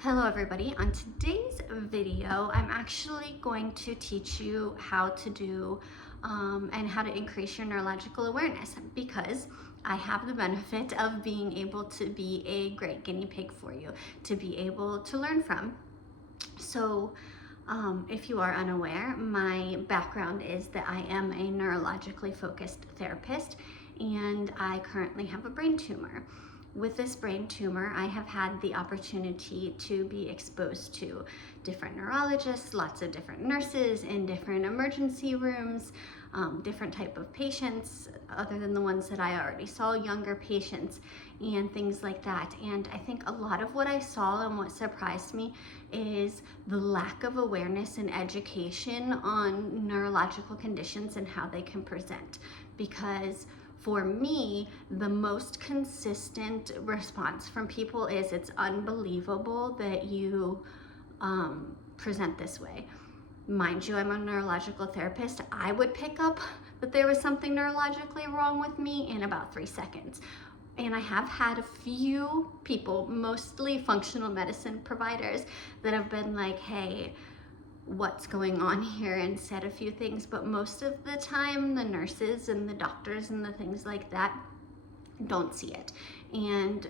Hello everybody. On today's video, I'm actually going to teach you how to do and how to increase your neurological awareness, because I have the benefit of being able to be a great guinea pig for you, to be able to learn from. So if you are unaware, my background is that I am a neurologically focused therapist, and I currently have a brain tumor. With this brain tumor, I have had the opportunity to be exposed to different neurologists, lots of different nurses in different emergency rooms, different type of patients other than the ones that I already saw, younger patients and things like that. And I think a lot of what I saw and what surprised me is the lack of awareness and education on neurological conditions and how they can present. Because for me, the most consistent response from people is, it's unbelievable that you present this way. Mind you, I'm a neurological therapist. I would pick up that there was something neurologically wrong with me in about 3 seconds. And I have had a few people, mostly functional medicine providers, that have been like, hey, what's going on here, and said a few things. But most of the time, the nurses and the doctors and the things like that don't see it. And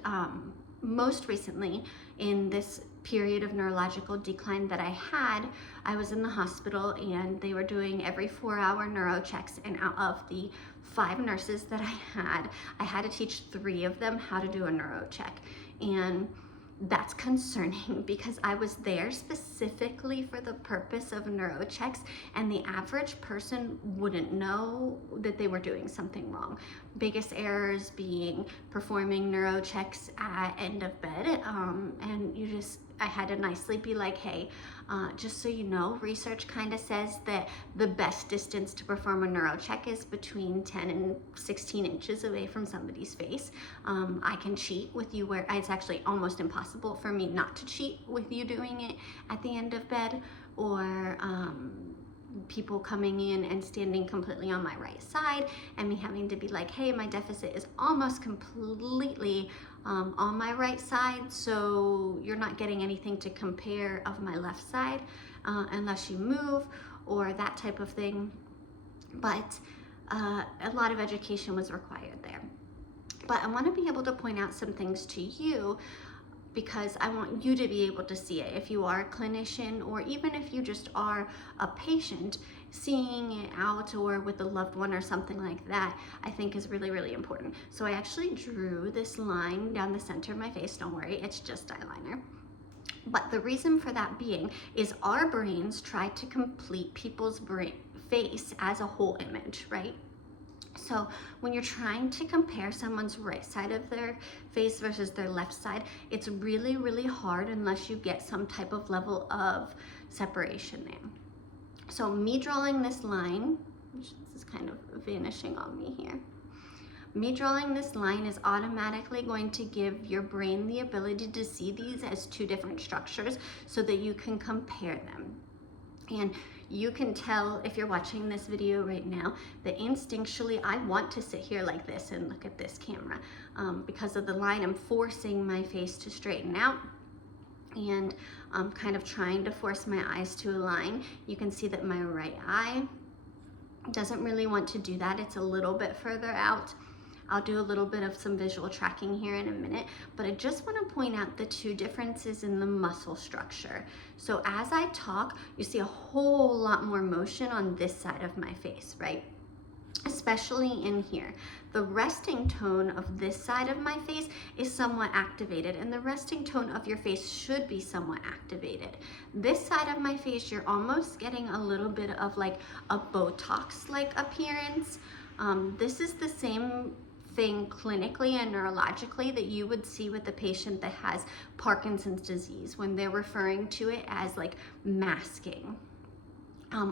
most recently, in this period of neurological decline that I had, I was in the hospital and they were doing every 4-hour neuro checks, and out of the 5 nurses that I had to teach 3 of them how to do a neuro check. And that's concerning, because I was there specifically for the purpose of neuro checks, and the average person wouldn't know that they were doing something wrong. Biggest errors being performing neuro checks at end of bed, and I had to nicely be like, hey, just so you know, research kind of says that the best distance to perform a neuro check is between 10 and 16 inches away from somebody's face. I can cheat with you where it's actually almost impossible for me not to cheat with you doing it at the end of bed, or people coming in and standing completely on my right side and me having to be like, hey, my deficit is almost completely on my right side, so you're not getting anything to compare of my left side unless you move, or that type of thing. But a lot of education was required there. But I want to be able to point out some things to you, because I want you to be able to see it. If you are a clinician, or even if you just are a patient, seeing it out or with a loved one or something like that, I think is really, really important. So I actually drew this line down the center of my face. Don't worry, it's just eyeliner. But the reason for that being is our brains try to complete people's face as a whole image, right? So when you're trying to compare someone's right side of their face versus their left side, it's really, really hard unless you get some type of level of separation there. So me drawing this line, which is kind of vanishing on me here, me drawing this line is automatically going to give your brain the ability to see these as 2 different structures so that you can compare them. And you can tell if you're watching this video right now that instinctually I want to sit here like this and look at this camera. Because of the line, I'm forcing my face to straighten out, and I'm kind of trying to force my eyes to align. You can see that my right eye doesn't really want to do that. It's a little bit further out. I'll do a little bit of some visual tracking here in a minute, but I just want to point out the 2 differences in the muscle structure. So as I talk, you see a whole lot more motion on this side of my face, right? Especially in here. The resting tone of this side of my face is somewhat activated, and the resting tone of your face should be somewhat activated. This side of my face, you're almost getting a little bit of like a Botox-like appearance. This is the same thing clinically and neurologically that you would see with a patient that has Parkinson's disease, when they're referring to it as like masking,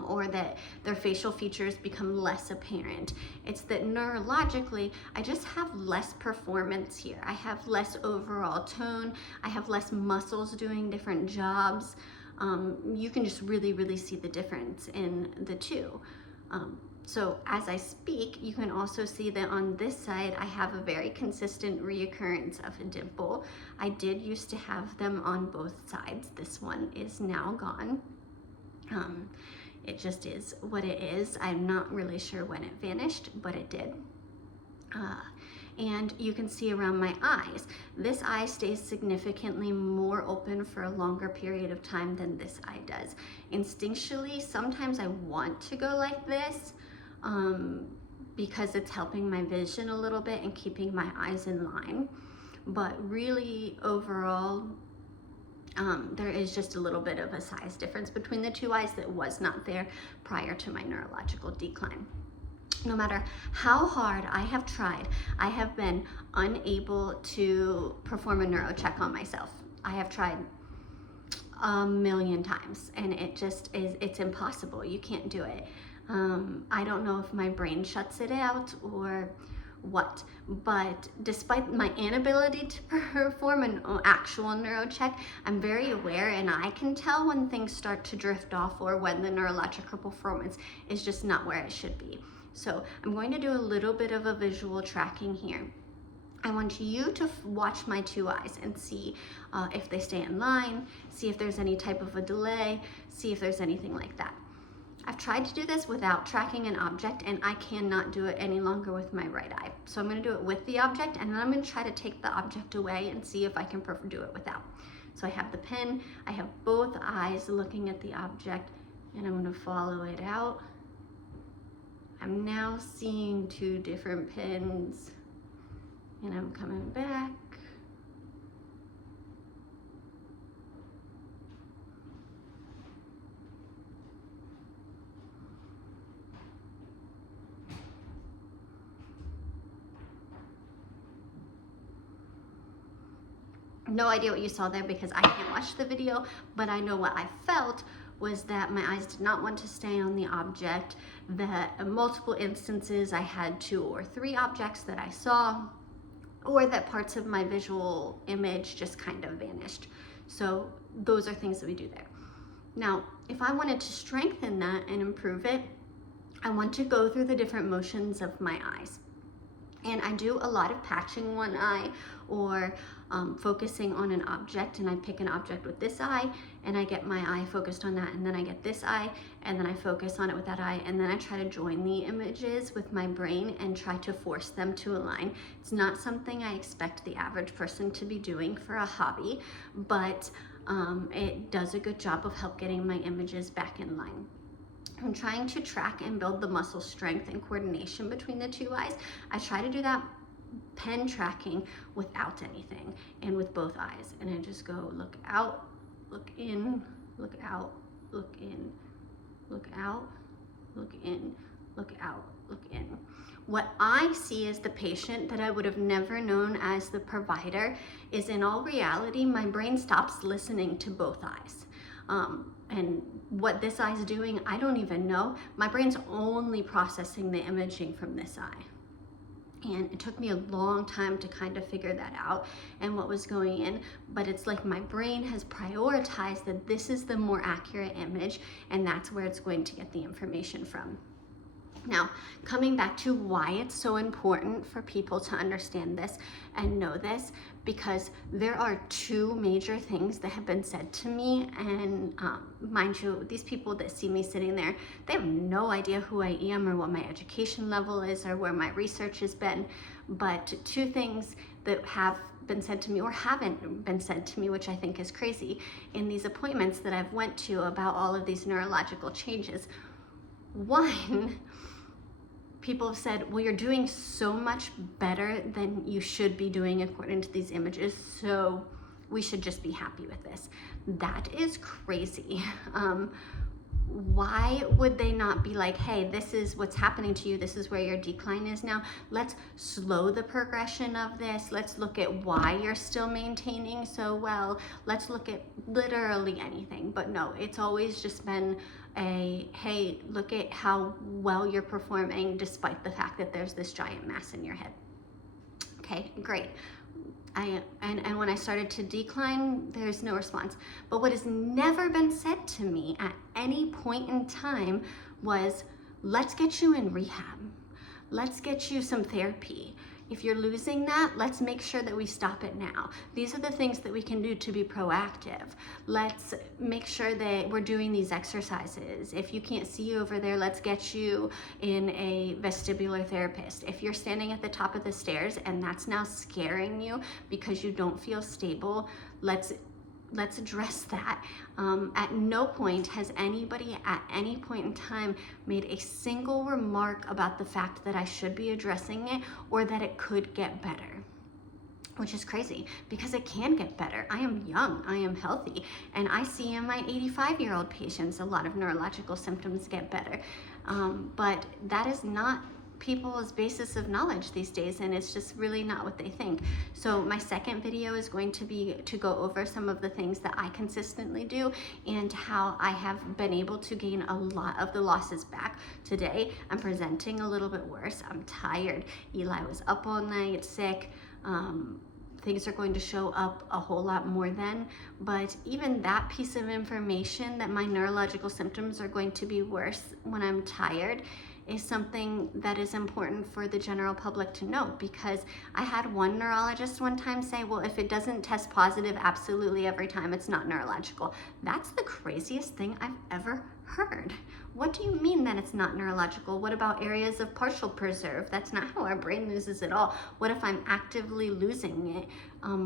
or that their facial features become less apparent. It's that neurologically, I just have less performance here. I have less overall tone. I have less muscles doing different jobs. You can just really, really see the difference in the 2. So as I speak, you can also see that on this side, I have a very consistent reoccurrence of a dimple. I did used to have them on both sides. This one is now gone. It just is what it is. I'm not really sure when it vanished, but it did. And you can see around my eyes, this eye stays significantly more open for a longer period of time than this eye does. Instinctually, sometimes I want to go like this because it's helping my vision a little bit and keeping my eyes in line. But really, overall, there is just a little bit of a size difference between the two eyes that was not there prior to my neurological decline. No matter how hard I have tried, I have been unable to perform a neuro check on myself. I have tried a million times and it just is, it's impossible. You can't do it. I don't know if my brain shuts it out or what, but despite my inability to perform an actual neuro check, I'm very aware and I can tell when things start to drift off or when the neurological performance is just not where it should be. So I'm going to do a little bit of a visual tracking here. I want you to watch my two eyes and see if they stay in line, see if there's any type of a delay, see if there's anything like that. I've tried to do this without tracking an object and I cannot do it any longer with my right eye. So I'm going to do it with the object and then I'm going to try to take the object away and see if I can do it without. So I have the pen, I have both eyes looking at the object and I'm going to follow it out. I'm now seeing two different pins and I'm coming back. No idea what you saw there because I can't watch the video, but I know what I felt was that my eyes did not want to stay on the object, that in multiple instances I had 2 or 3 objects that I saw, or that parts of my visual image just kind of vanished. So those are things that we do there. Now, if I wanted to strengthen that and improve it, I want to go through the different motions of my eyes. And I do a lot of patching one eye or focusing on an object, and I pick an object with this eye and I get my eye focused on that, and then I get this eye and then I focus on it with that eye, and then I try to join the images with my brain and try to force them to align. It's not something I expect the average person to be doing for a hobby, but it does a good job of help getting my images back in line. I'm trying to track and build the muscle strength and coordination between the two eyes. I try to do that pen tracking without anything and with both eyes. And I just go look out, look in, look out, look in, look out, look in, look out, look in. What I see as the patient that I would have never known as the provider is, in all reality, my brain stops listening to both eyes. And what this eye is doing, I don't even know. My brain's only processing the imaging from this eye. And it took me a long time to kind of figure that out and what was going in, but it's like my brain has prioritized that this is the more accurate image and that's where it's going to get the information from. Now, coming back to why it's so important for people to understand this and know this, because there are 2 major things that have been said to me, and mind you, these people that see me sitting there, they have no idea who I am or what my education level is or where my research has been, but 2 things that have been said to me or haven't been said to me, which I think is crazy, in these appointments that I've went to about all of these neurological changes. One, people have said, well, you're doing so much better than you should be doing according to these images, so we should just be happy with this. That is crazy. Why would they not be like, hey, this is what's happening to you, this is where your decline is now, let's slow the progression of this, let's look at why you're still maintaining so well, let's look at literally anything. But no, it's always just been a, hey, look at how well you're performing despite the fact that there's this giant mass in your head. Okay, great. And when I started to decline, there's no response. But what has never been said to me at any point in time was, let's get you in rehab. Let's get you some therapy. If you're losing that, let's make sure that we stop it now. These are the things that we can do to be proactive. Let's make sure that we're doing these exercises. If you can't see over there, let's get you in a vestibular therapist. If you're standing at the top of the stairs and that's now scaring you because you don't feel stable, let's address that. At no point has anybody at any point in time made a single remark about the fact that I should be addressing it or that it could get better, which is crazy because it can get better. I am young, I am healthy, and I see in my 85-year-old patients a lot of neurological symptoms get better. But that is not people's basis of knowledge these days, and it's just really not what they think. So my second video is going to be to go over some of the things that I consistently do and how I have been able to gain a lot of the losses back. Today I'm presenting a little bit worse. I'm tired. Eli was up all night sick. Things are going to show up a whole lot more then, but even that piece of information that my neurological symptoms are going to be worse when I'm tired is something that is important for the general public to know, because I had one neurologist one time say, well, if it doesn't test positive absolutely every time, it's not neurological. That's the craziest thing I've ever heard. What do you mean that it's not neurological? What about areas of partial preserve? That's not how our brain loses it all. What if I'm actively losing it?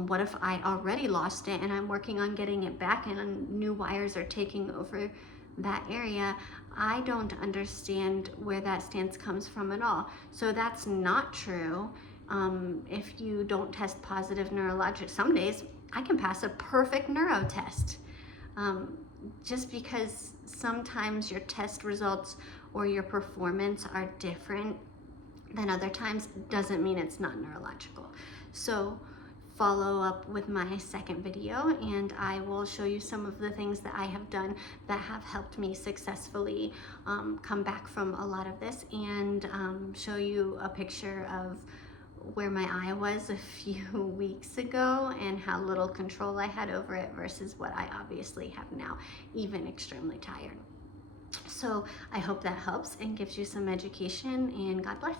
What if I already lost it and I'm working on getting it back and new wires are taking over that area? I don't understand where that stance comes from at all. So that's not true. If you don't test positive neurologic, some days I can pass a perfect neuro test. Just because sometimes your test results or your performance are different than other times doesn't mean it's not neurological. So follow up with my second video and I will show you some of the things that I have done that have helped me successfully come back from a lot of this, and show you a picture of where my eye was a few weeks ago and how little control I had over it versus what I obviously have now, even extremely tired. So I hope that helps and gives you some education, and God bless.